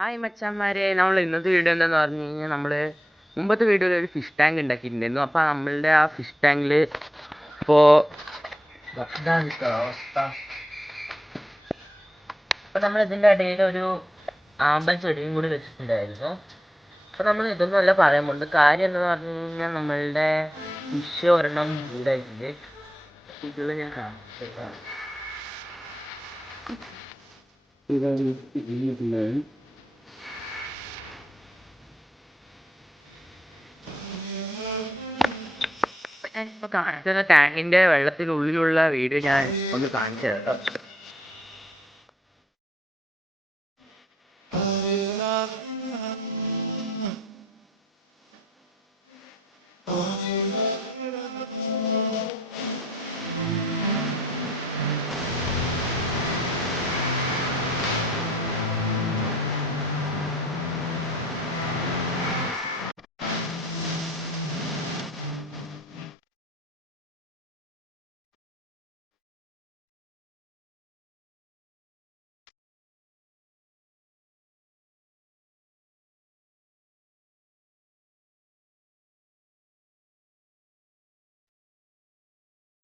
Hi മച്ചാന്മാരെ, നമ്മൾ ഇന്നത്തെ video എന്താന്ന് പറഞ്ഞു കഴിഞ്ഞാൽ നമ്മൾ മുമ്പത്തെ വീഡിയോയിൽ ഒരു ഫിഷ് ടാങ്ക് ഉണ്ടാക്കിയിട്ടുണ്ടായിരുന്നു. അപ്പോൾ നമ്മളുടെ ആ ഫിഷ് ടാങ്കിൽ ഇപ്പോൾ അവസ്ഥ. അപ്പോൾ നമ്മൾ ഇതിൻ്റെ ഇടയിൽ ഒരു ആമ്പൽ ചെടിയും കൂടി വെച്ചിട്ടുണ്ടായിരുന്നു. അപ്പോൾ നമ്മൾ ഇതൊന്നും അല്ല പറയാൻ പോകുന്നത്. കാര്യം എന്താണെന്ന് പറഞ്ഞു കഴിഞ്ഞാൽ നമ്മളുടെ ഫിഷ് ഒരെണ്ണം ഉണ്ടായിട്ടുണ്ട്. ഇതിൽ ഞാൻ കാണിച്ചിട്ടാണ് ഞാനിപ്പോൾ കാണിച്ചത് ടാങ്കിൻ്റെ വെള്ളത്തിനുള്ളിലുള്ള വീഡിയോ ഞാൻ ഒന്ന് കാണിച്ചു തരാം.